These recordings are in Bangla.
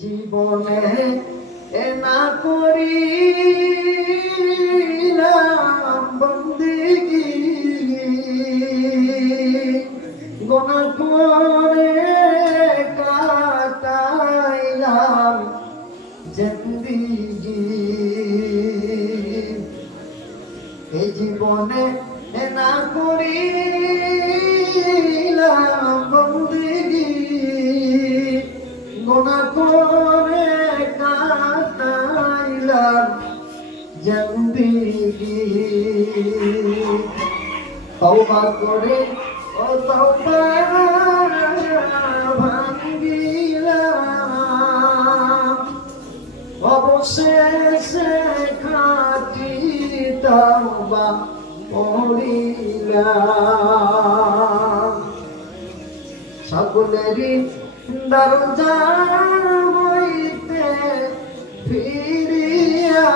জীবনে এ না করি বন্দিগি। গোনা করে কাটাইলাম জিন্দিগি। এই জীবনে এ না করিলাম তওবা করে ও তওবা ভাঙ্গিলাম। অবশেষে খাটি তওবা পড়িলাম সকলেরই দরজা হইতে ফিরিয়া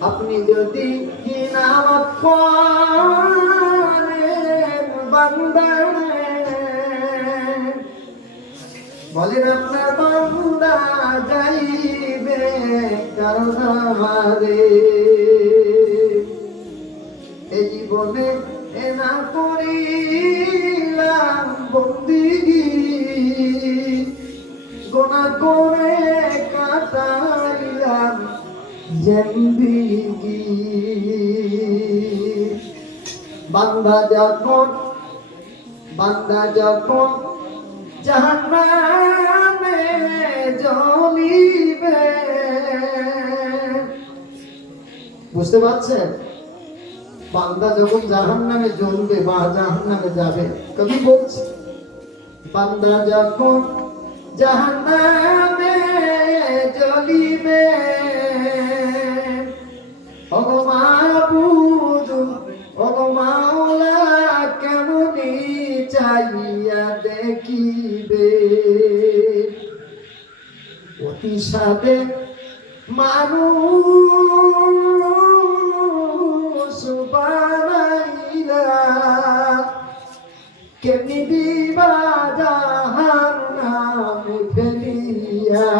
আপনি যদি বলেন আপনার বান্দা যাইবে কারণ আমারে এই জীবনে জিন্দিগি। বান্দা যখন বান্দা যখন জাহান্নামে জ্বলিবে। বুঝতে পারছেন? বান্দা যখন জাহান নামে জ্বলবে বা জাহান নামে যাবে, কবি বলছে, বান্দা যখন জাহান নামে জ্বলিবে হিসাবে মানুষ বানাইলা কেমনি দিবা জাহান নামে ফেলিয়া